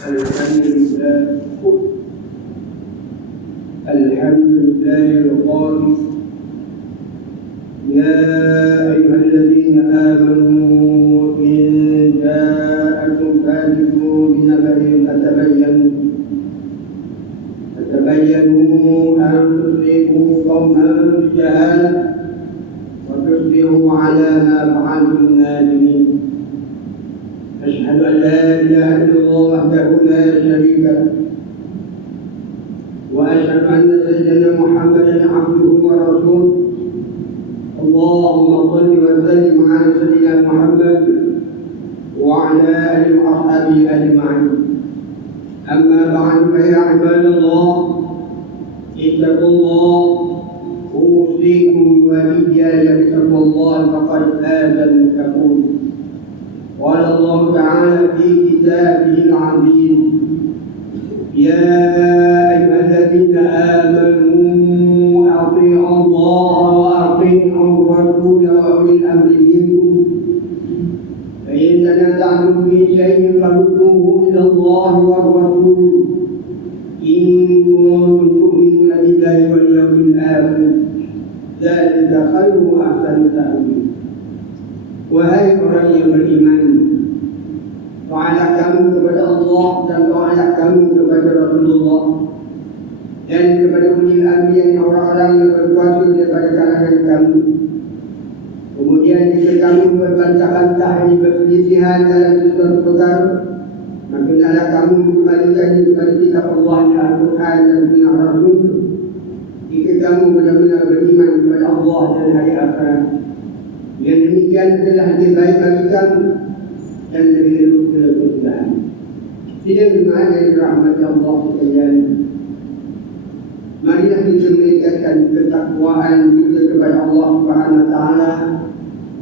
الحمد لله الحمد لله القائل يا أيها الذين آمنوا إن جاءكم فاسق بنبأ فتبينوا أن تصيبوا قوما بجهالة وتصبحوا على ما فعلتم نادمين. أشهد أن لا إله إلا الله وحده لا شريك له وأشهد أن سيدنا محمدا عبده ورسوله. اللهم صل وسلم على سيدنا محمد وعلى آله وأصحابه أجمعين. أما بعد فيا عباد الله اتقوا الله أوصيكم وإياي بتقوى الله فقد فاز المتقون. قال الله تعالى في كتابه العزيز يا أيها الذين آمنوا أطيعوا الله وأطيعوا الرسول وأولي الأمر منكم فإن تنازعتم في شيء فردوه إلى الله والرسول إن كنتم تؤمنون بالله واليوم الآخر ذلك خير وأحسن تأويلا. Wahai orang yang beriman, taatlah kamu kepada Allah dan taatlah kamu kepada Rasulullah dan kepada ulil amri yang orang-orang yang berkuasa daripada kalangan kamu. Kemudian jika kamu berbantah-bantah di perselisihan dalam sesuatu perkara, maka hendaklah kamu kembalikannya kepada kitab Allah Al-Quran dan sunnah Rasul. Jika kamu benar-benar beriman kepada Allah dan hari akhirat, yang demikian adalah lebih baik bagi kamu dan lebih elok dalam kesudahan. Tidak jemaah dari rahmat Allah sekalian, marilah kita meningkatkan ketakwaan kita kepada Allah Subhanahu Wa Taala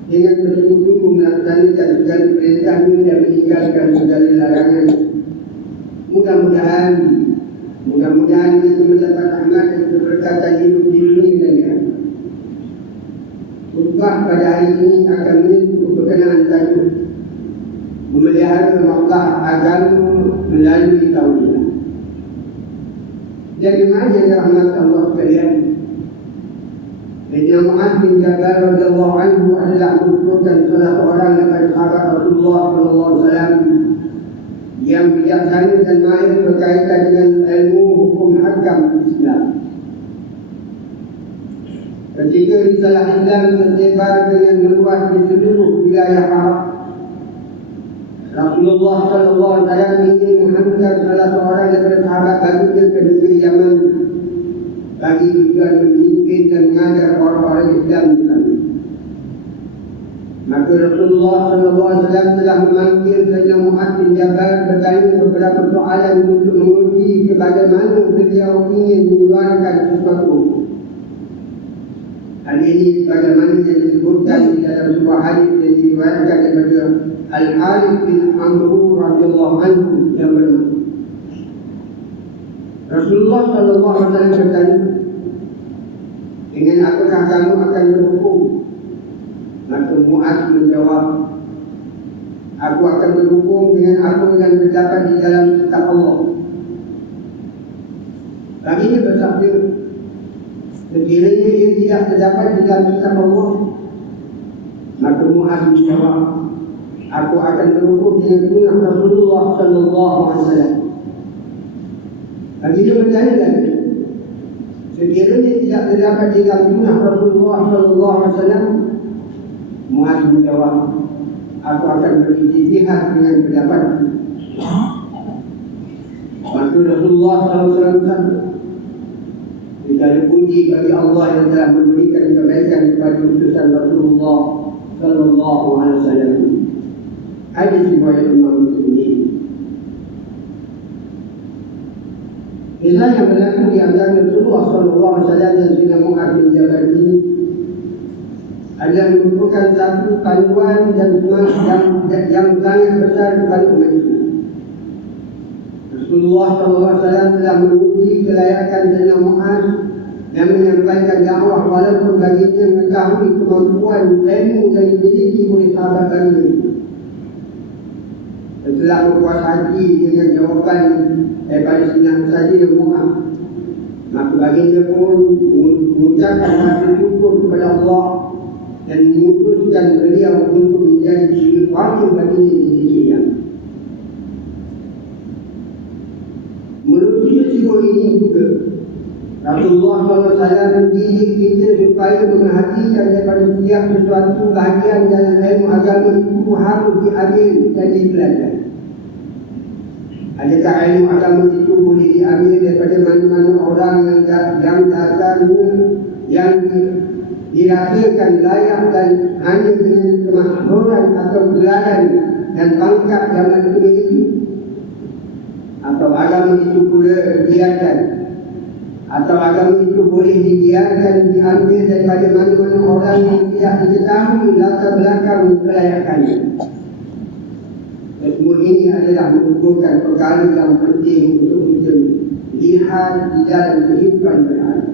dengan bersungguh-sungguh melaksanakan segala perintahnya dan meninggalkan segala larangan. Mudah-mudahan kita mendapat rahmat dan keberkatan hidup di dunia dan di akhirat. Khutbah pada hari ini akan menyentuh berkenaan tajuk memelihara masalah agama melalui tauhid. Jadi mana rahmat Allah sekalian? Sayyidina Mu'adz bin Jabal radhiyallahu anhu adalah merupakan salah seorang daripada sahabat Rasulullah sallallahu alaihi wasallam yang bijaksana dan mahir berkaitan dengan ilmu hukum hakam Islam. Ketika risalah Islam tersebar dengan meluas di seluruh wilayah Arab, Rasulullah sallallahu alaihi wasallam ingin menghantar salah seorang daripada sahabat baginda ke negeri Yaman bagi juga memimpin dan mengajar orang-orang Islam di sana. Maka Rasulullah sallallahu alaihi wasallam telah memanggil Sayyidina Mu'adz bin Jabal bertanya beberapa soalan untuk menguji bagaimana beliau ingin mengeluarkan sesuatu. Hal ini bagaimana yang disebutkan di dalam sebuah hadis yang diriwayatkan daripada Al-Harith bin Amr radhiyallahu anhu yang benar. Rasulullah sallallahu alaihi wasallam bertanya, dengan apakah kamu akan berhukum? Maka Mu'adz menjawab, aku akan berhukum dengan apa yang terdapat di dalam kitab Allah. Baginda bersabda, sekiranya ia tidak terdapat di dalam kitab Allah, maka Mu'adz menjawab, aku akan berhukum dengan sunnah Rasulullah sallallahu alaihi wasallam. Baginda bertanya lagi, sekiranya tidak terdapat di dalam sunnah Rasulullah sallallahu alaihi wasallam, Mu'adz menjawab, aku akan berijtihad dengan pendapat. Maka Rasulullah sallallahu alaihi wasallam, segala puji bagi Allah yang telah memberikan kebaikan kepada utusan Rasulullah sallallahu alaihi wasallam. Hadis riwayat Imam Muslim. Kisah yang berlaku di antara Rasulullah sallallahu alaihi wasallam dan Sayyidina Mu'adz bin Jabal ini adalah merupakan satu panduan dan semangat yang sangat besar kepada umat Islam. Rasulullah SAW telah menguji kelayakan Sayyidina Mu'adz dan menyampaikan dakwah walaupun baginda mengetahui kemampuan ilmu yang dimiliki oleh sahabat baginda. telah berpuas hati dengan jawapan daripada Sayyidina Sayyidina Muhammad, maka baginda pun mengucapkan rasa syukur kepada Allah dan memutuskan beliau untuk menjadi syirik wakil baginda di sisi yang. Menurut sisi ini juga Rasulullah SAW mendidik kita supaya memerhatikan daripada setiap sesuatu bahagian dalam ilmu agama itu harus diambil dan dipelajari. Adakah ilmu agama itu boleh diambil daripada mana-mana orang yang dasarnya yang dirasakan layak dan hanya dengan kemasyhuran atau gelaran dan pangkat yang dimiliki? Atau agama itu pula dibiarkan? Atau agama itu boleh dibiarkan diambil daripada mana-mana orang yang tidak diketahui latar belakang kelayakannya? Semua ini adalah merupakan perkara yang penting untuk kita lihat di dalam kehidupan berhari.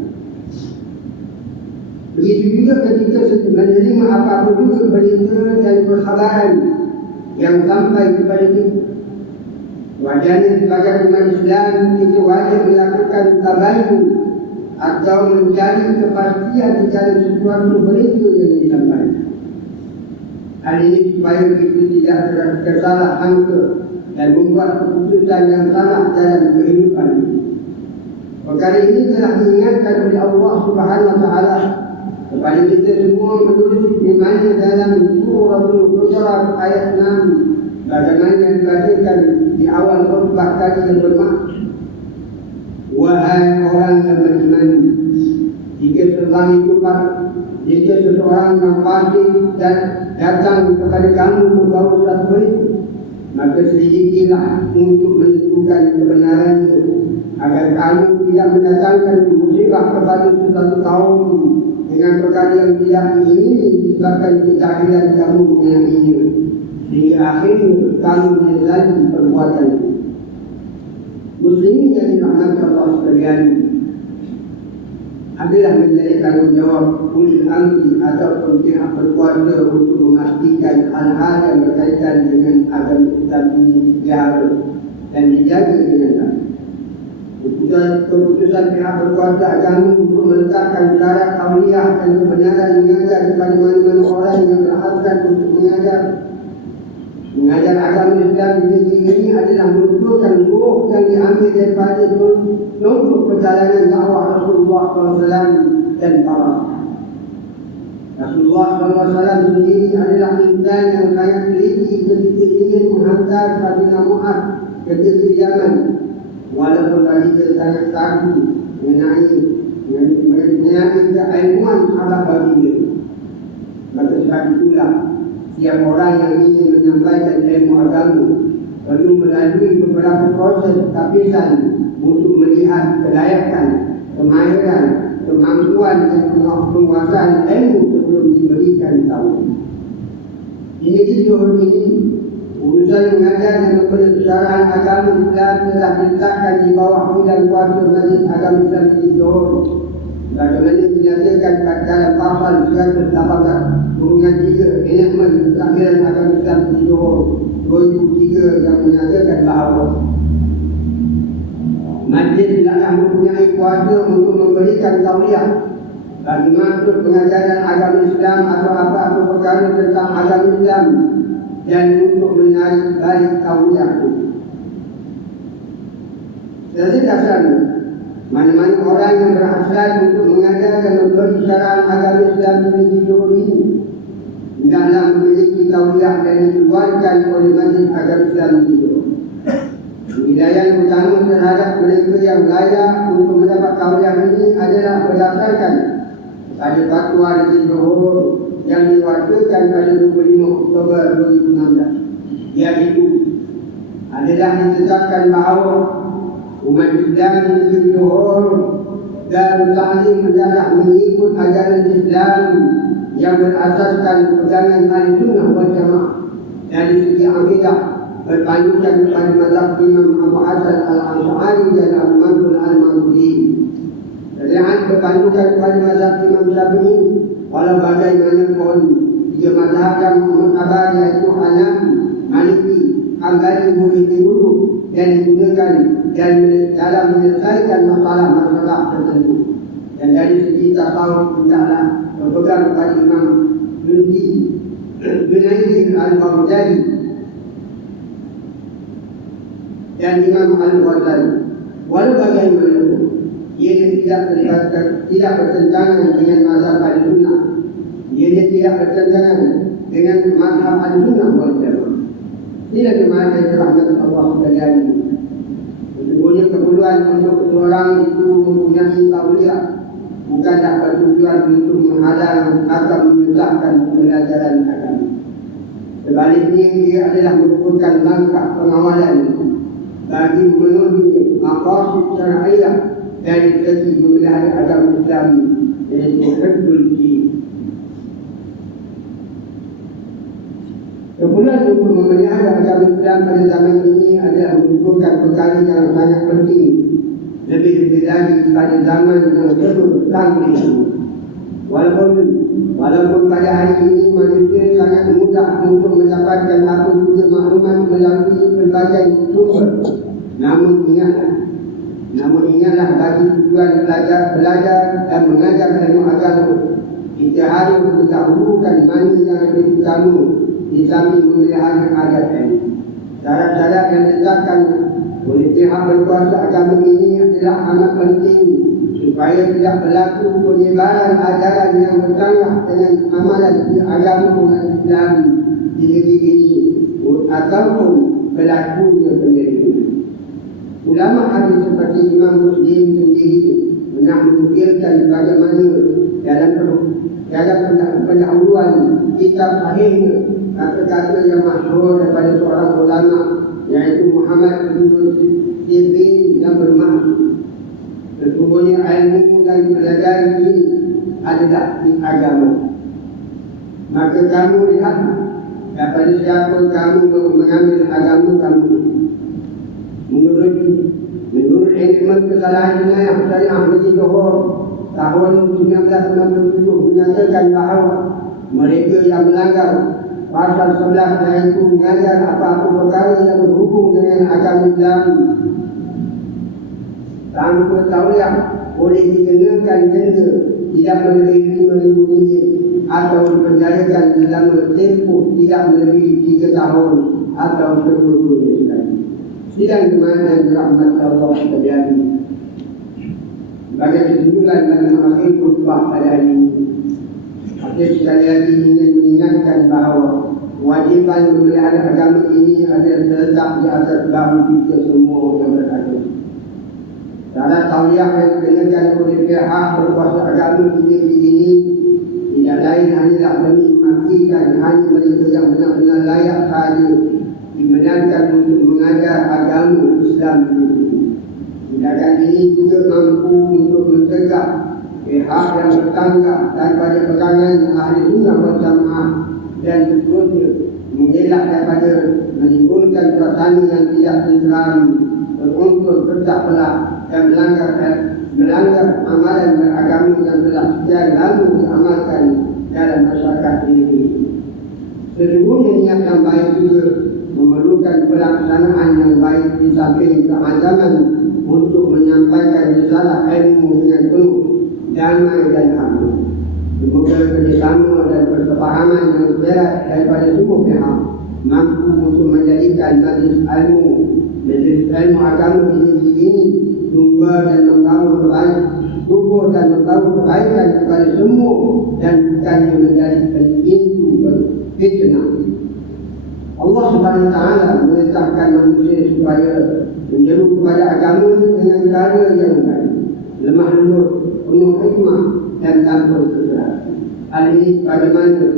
Begitu juga ketika menerima apa-apa juga berita dan perkhabaran yang sampai kepada kita. Wajarnya sebagai umat Islam kita wajib melakukan tabayun atau mencari kepastian di dalam sesuatu berita yang disampaikan. Hal ini supaya kita tidak tersalah sangka dan membuat keputusan yang salah dalam kehidupan. Perkara ini telah diingatkan oleh Allah Subhanahu Wa Taala kepada kita semua menulis firman-Nya dalam Suratul Hujurat ayat 6. Bagaimana yang dibacakan di awal khutbah tadi yang bermaksud, wahai orang yang beriman, jika seseorang yang fasik dan datang kepada kamu membawa suatu berita, maka selidikilah untuk menentukan kebenarannya, agar kamu tidak mendatangkan musibah kepada suatu kaum dengan perkara yang tidak diingini disebabkan kejahilan kamu mengenainya, sehingga akhirnya kamu menyesali perbuatan. Muslimin yang dirahmati Allah sekalian, adalah menjadi tanggungjawab ulil amri ataupun pihak berkuasa untuk memastikan hal-hal yang berkaitan dengan agama Islam ini dipelihara dan dijaga dengan baik. Keputusan pihak berkuasa agama untuk meletakkan syarat awliyah dan kebenaran mengajar kepada mana-mana orang yang berhasrat untuk mengajar agama Islam di negeri ini adalah merupakan ruh yang diambil daripada contoh perjalanan dakwah Rasulullah SAW dan para sahabat. Rasulullah SAW sendiri adalah insan yang sangat teliti ketika ingin menghantar Sayyidina Mu'adz ke negeri Yaman, walaupun baginda sangat ragu mengenai keilmuan sahabat baginda. Maka sebab itulah setiap orang yang ingin menyampaikan ilmu agama perlu melalui beberapa proses tapisan untuk melihat kelayakan, kemahiran, kemampuan dan penguasaan ilmu sebelum diberikan tahu. Ini Johor ini, urusan mengajar dan mempersyaraan agama Islam telah diletakkan di bawah bidang kuasa Majlis Agama Islam di Johor. Bagaimana dinyatakan dalam pasal 118 Kurungan 3 Enakmen Takbiran Agama Islam di Johor 2003 yang menyatakan bahawa majlis tidaklah mempunyai kuasa untuk memberikan tauliah bagi maksud pengajaran agama Islam atau apa-apa perkara tentang agama Islam dan untuk menarik balik tauliah itu. Jadi dasarnya, mana-mana orang yang berhasrat untuk mengajar dan memberi syaraan agama Islam di negeri Johor ini hendaklah memiliki tauliah dan dikeluarkan oleh Majlis Agama Islam di Johor. Hidayah utama terhadap mereka yang layak untuk mendapat tauliah ini adalah berdasarkan pada fatwa di Johor yang diwakilkan pada 25 Oktober 2016, iaitu adalah ditetapkan bahawa umat Islam di negeri Johor dan Ta'lim adalah mengikut ajaran Islam yang berasaskan pegangan Ahlussunnah wal Jamaah dari segi akidah, berpandukan kepada mazhab Imam Abu Hasan Al-Asy'ari dan Abu Mansur Al-Maturidi. Sedangkan berpandukan kepada mazhab Imam Syafi'i, walau bagaimanapun tiga mazhab yang mengkabar iaitu Hanafi, Maliki, anggaran boleh diurut dan digunakan dan dalam menyelesaikan masalah-masalah tertentu. Dan dari segi tasawuf hendaklah berpegang kepada Imam Junaidi Al-Baghdadi dan Imam Al-Ghazali. Walau bagaimanapun, ia tidak bertentangan dengan mazhab Ahlussunnah. Ia tidak bertentangan dengan mazhab Ahlussunnah wal Jamaah. Tidak jemaah yang dirahmati Allah sekalian. Sesungguhnya keperluan untuk seorang itu mempunyai tauliah bukanlah bertujuan untuk menghalang atau menyusahkan pembelajaran agama. Sebaliknya, ia adalah merupakan langkah pengawalan bagi memenuhi maqasid syar'iyyah dari segi memelihara agama Islam, iaitu hifdzul din. Keperluan untuk memelihara agama Islam pada zaman ini adalah merupakan perkara yang sangat penting, lebih-lebih lagi pada zaman yang terus canggih. Walaupun pada hari ini manusia sangat mudah untuk mendapatkan apa juga maklumat melalui pelbagai sumber, namun ingatlah bagi tujuan belajar dan mengajar ilmu agama, kita harus mendahulukan mana yang lebih utama di samping memelihara adat ini. Syarat-syarat yang ditetapkan oleh pihak berkuasa agama ini adalah amat penting supaya tidak berlaku penyebaran ajaran yang bertentangan dengan amalan di agama umat Islam di negeri ini ataupun berlakunya penyelidikan. Ulama hadis seperti Imam Muslim sendiri pernah menukilkan bagaimana dalam pendahuluan kitab sahihnya kata-kata yang masyhur daripada seorang ulama, yaitu Muhammad bin Sirin, yang bermaksud, sesungguhnya ilmu yang dipelajari ini adalah agama. Maka kamu lihat daripada siapa kamu mengambil agama kamu. Menurut ilmu kesalahan yang saya ambil di Johor tahun 1997 menyatakan bahawa mereka yang melanggar pasal 11, yaitu mengajar apa-apa perkara yang berhubung dengan agama Islam tanpa tauliah boleh dikenakan denda tidak melebihi RM5,000 atau dipenjarakan selama tempoh tidak melebihi 3 tahun atau kedua-duanya sekali. Sidang jemaah yang dirahmati Allah sekalian, sebagai kesimpulan dan mengakhiri khutbah pada hari ini, saya sekali lagi ingin mengingatkan bahawa kewajiban memelihara agama ini adalah terletak di atas bahu kita semua yang berada. Syarat tauliah yang dikenakan oleh pihak berkuasa agama di negeri ini tidak lain hanyalah demi memastikan hanya mereka yang benar-benar layak sahaja dibenarkan untuk mengajar agama Islam ini. Tindakan ini juga mampu untuk mencegah pihak yang bertanggung daripada pegangan ahli sunnah wal jamaah dan seterusnya mengelak daripada menimbulkan suasana yang tidak tenteram, berunsur pecah belah dan melanggar amalan beragama yang telah sekian lalu diamalkan dalam masyarakat ini. Sesungguhnya niat yang baik juga memerlukan pelaksanaan yang baik di samping keazaman untuk menyampaikan risalah ilmu dengan penuh damai dan aman. Semoga kerjasama dan persepahaman yang berat daripada semua pihak mampu untuk menjadikan majlis ilmu agama di negeri ini sumber dan membawa kebaikan kepada semua dan bukannya menjadikan pintu fitnah. Allah Subhanahu Wa Taala menetapkan manusia supaya menyeru kepada agama dengan cara yang baik, lemah lembut, penuh hikmah dan tanpa kekerasan. Hal ini bagaimana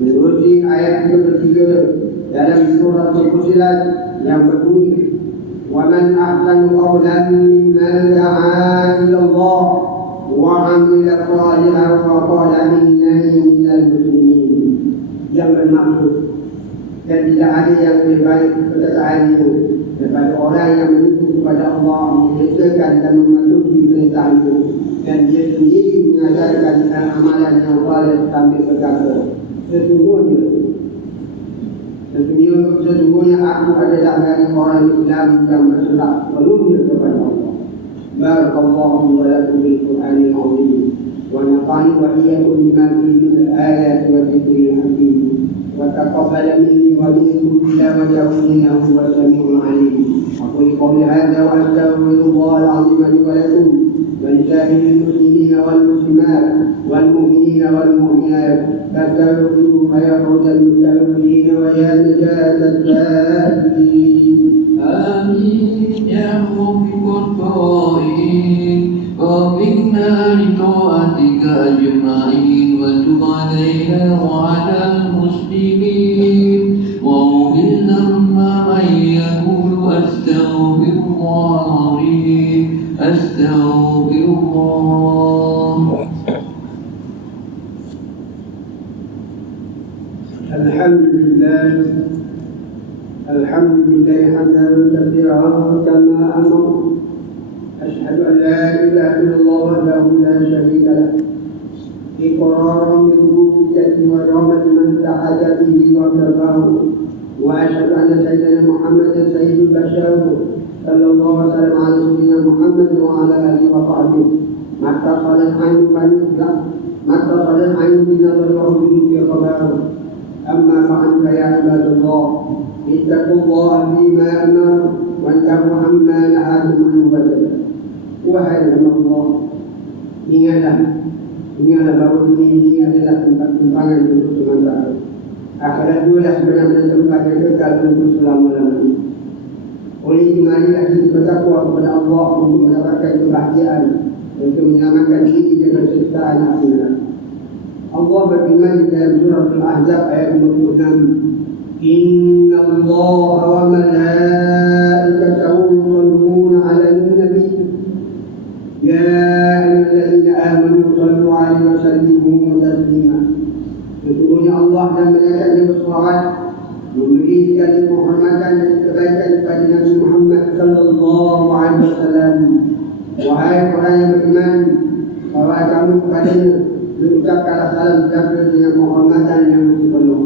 menerusi ayat 33 dalam surah Al-Fussilat yang berbunyi, وَمَنْ أَحْسَنُ قَوْلًا مِّمَّنْ دَعَا إِلَى اللَّهِ وَعَمِلَ صَالِحًا وَقَالَ إِنَّنِي مِنَ الْمُسْلِمِينَ. Yang bermaksud, dan tidak ada yang lebih baik perkataannya daripada orang yang menyeru kepada Allah, menyesuaikan dan mematuhi perintahnya, dan dia sendiri mengajarkan amalan yang saleh sambil berkata, sesungguhnya Sesungguhnya aku adalah dari orang Islam yang berserah penuhnya kepada Allah. Barakallahu wa lakum bil Qur'anil azim wa nafa'ani wa iyyakum bima fihi min al-ayati wa dhikril hakim wa taqabbal minni wa minkum tilawatahu innahu huwas samiul alim. Aqulu qawli hadza wa astaghfirullahal azim li wa lakum wa lisa'iril muslimina wal muslimat wal mu'minina wal mu'minat fastaghfiruhu fayaghfirul mustaghfirin wa ya najatal ta'ibin. آمين يا مغفر الطائعين وفقنا لطاعتك أجمعين وتب علينا وعلى المسلمين واغفر لنا من يقول أستغفر الله العظيم أستغفر الله. الحمد لله حمدا كثيرا كما أمر. أشهد أن لا إله إلا الله وحده لا شريك له إقرارا بربوبيته ورحمة من تحت به وارتضاه. وأشهد أن سيدنا محمدا سيد البشر صلى الله عليه وسلم على سيدنا محمد وعلى آله وصحبه ما اتصلت عنه بنظر وحده خبره. أما بعد فيا عباد الله اتقوا الله فيما أمر وانتهوا عما نهاكم عنه وزجر. Wahai Allah, ingatlah bahawa dunia ini adalah tempat tumpangan untuk sementara. Akhirat itulah sebenarnya tempat yang kekal untuk selama-lamanya. Oleh itu marilah kita bertakwa kepada Allah untuk mendapatkan kebahagiaan, untuk menyelamatkan diri dari kesusahan akhirat. Allah berfirman di dalam surah Al-Ahzab ayat 26, Inna Allah wa malaikatahu yusalluna 'alan nabi ya ayyuhallazina amanu sallu 'alaihi wa sallimu taslima. Sesungguhnya Allah dan malaikatnya bersolawat memberi segala penghormatan dan kebaikan kepada Nabi Muhammad sallallahu alaihi wasallam. Wahai orang yang beriman, salawat kamu kepadanya, mengucapkanlah salam jaga dengan penghormatan yang sepenuh.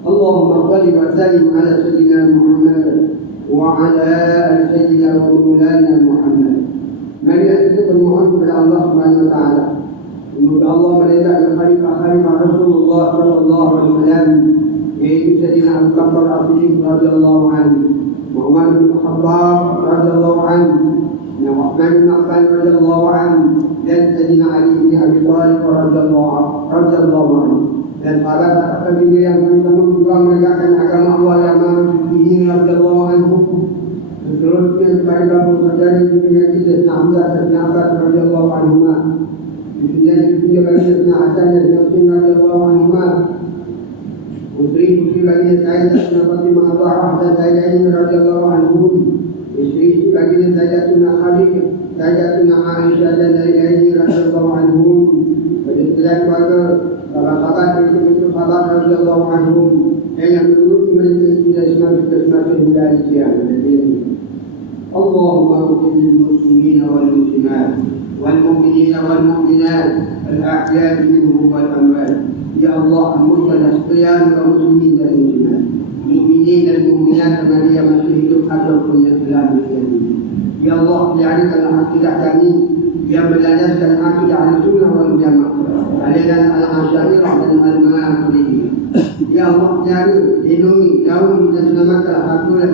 Allahumma shalli wa sallim ala sayyidina Muhammad wa ala ali sayyidina wa maulana Muhammad. Marilah kita bermohon kepada Allah Subhanahu wa taala. Semoga Allah meridai khalifah Rasulullah sallallahu alaihi wasallam, yaitu Sayyidina Abu Bakar As-Siddiq radhiyallahu anhu, Umar bin Khattab radhiyallahu anhu, Uthman bin Affan radhiyallahu anhu, dan Sayyidina Ali bin Abi Thalib radhiyallahu anhu, dan para sahabat yang berjuang menegakkan agama Allah yang Maha Suci radhiyallahu anhu. Seterusnya kepada saudara dunia kita Hamzah bin Abbas radhiyallahu anhu, kemudian juga bagi Sayyidina Hasan dan Husain radhiyallahu anhu, istri bagi Sayyidatina Fatimah Zahra dan Sayyidatina radhiyallahu anhu, istri bagi Sayyidatina Khadijah, Sayyidatina Aisyah dan Sayyidatina radhiyallahu anhu, dan keluarga para sahabat itu sahabat radhiyallahu anhu yang menuruti mereka sudah semakin hingga hari kiamat. Allahumma ighfir lil muslimina wal muslimat wal mu'minina wal mu'minat al ahya'i minhum wal amwat. Ya Allah, ampunilah sekalian kaum muslimin dan muslimat, mukminin dan mukminat sama dia masih hidup ataupun yang telah meninggal. Ya Allah, jadikanlah akidah kami yang berlandaskan akidah al-sunnah wal jamaah, aliran al-asy'ariyah dan al-maturidiyah. Ya Allah, lindungi, jauhi dan selamatkanlah hatulah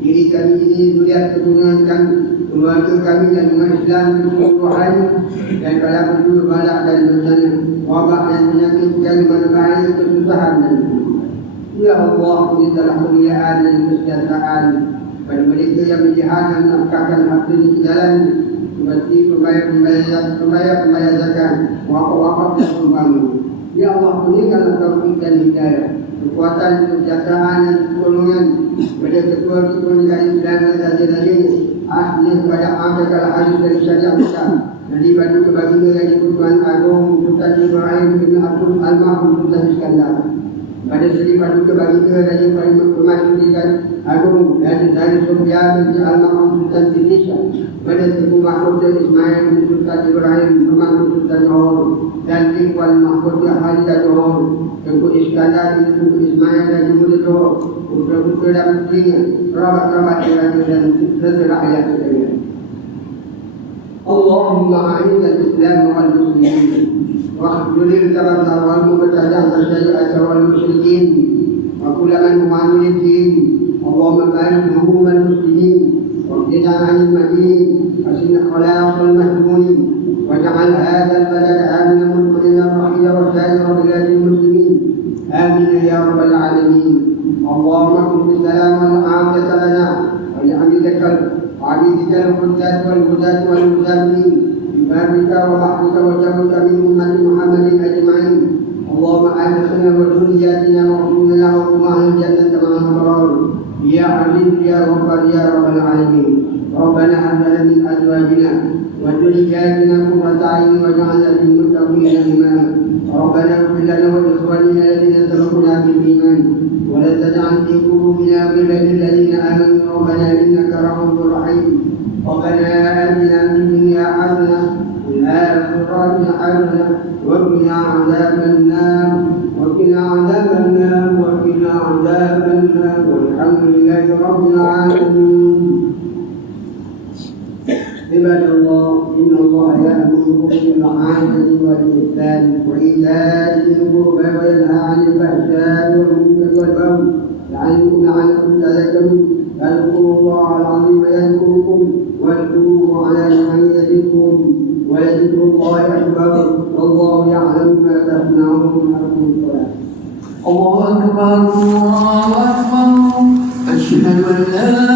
diri kami ini, zuriat keturunan kami, keluarga kami dan umat Islam keseluruhan, dan pada penduduk balak dan bencana, wabak dan penyakit dan bahaya kesusahan dan Ya Allah, berikanlah kemuliaan dan kesejahteraan pada mereka yang berjihad dan menafkahkan harta di jalan seperti pembayar zakat, wakaf dan pembangun. Ya Allah, berikanlah taufik dan hidayah, kekuatan, kesejahteraan dan pertolongan kepada ketua-ketua negara Islam dan sahaja-sahaja. Akhirnya kepada amalkanlah hadis dari syariat kita dan dibantu kebaginda yang di-Quran Agung Sultan Ibrahim bin Abdul Al-Mahmud Sultan Iskandar. pada selipat juga bagi kerajaan yang paling memajukan Agung dan dari Sufyan di Al-Maqam Sultan Indonesia pada Tuku Mahfud dan Ismail bin Sultan Ibrahim Pemangku Sultan Johor dan Tingkuan Mahfud Halidah Johor Tengku Iskandar bin Tengku Ismail dan Jumlah Johor putra-putra dan putrinya kerabat-kerabat kerajaan dan rakyat sekalian. Allahumma a'inna al-Islam wal muslimin واخذل التبرع والمبتدع والسيئة والمشركين وكل من هو عن الدين اللهم بارك هموم المسلمين واقضنا عن المدين وسن خلاص المهمومين واجعل هذا البلد آمنا مطمئنا رخيا وسائر بلاد المسلمين آمين يا رب العالمين. اللهم اكن بالسلام والعافية لنا ولعبيدك وعبيدك الحجاج والهداة والمسلمين ببابك وبحرك وجهك من أمة محمد أجمعين. اللهم أدخلنا وذرياتنا واغفرنا وقنا الجنة مع الأبرار يا عزيز يا غفار يا رب العالمين. ربنا هب لنا من أزواجنا وذرياتنا قرة أعين واجعلنا للمتقين إماما. ربنا اغفر لنا ولإخواننا الذين سبقونا بالإيمان ولا تجعل في قلوبنا غلا للذين آمنوا ربنا إنك رؤوف رحيم. ربنا آتنا في الدنيا حسنة وفي الآخرة حسنة وقنا عذاب النار والحمد لله رب العالمين. عباد الله إن الله يأمر بالمعروف والإحسان وإيتاء ذي القربى وينهى عن الفحشاء والمنكر والبغي لعلكم تذكرون. فاذكروا الله العظيم يذكركم واذكروه على نعم يزدكم ولذكر الله أكبر والله يعلم ما تصنعون. الله أكبر الله أكبر أشهد أن لا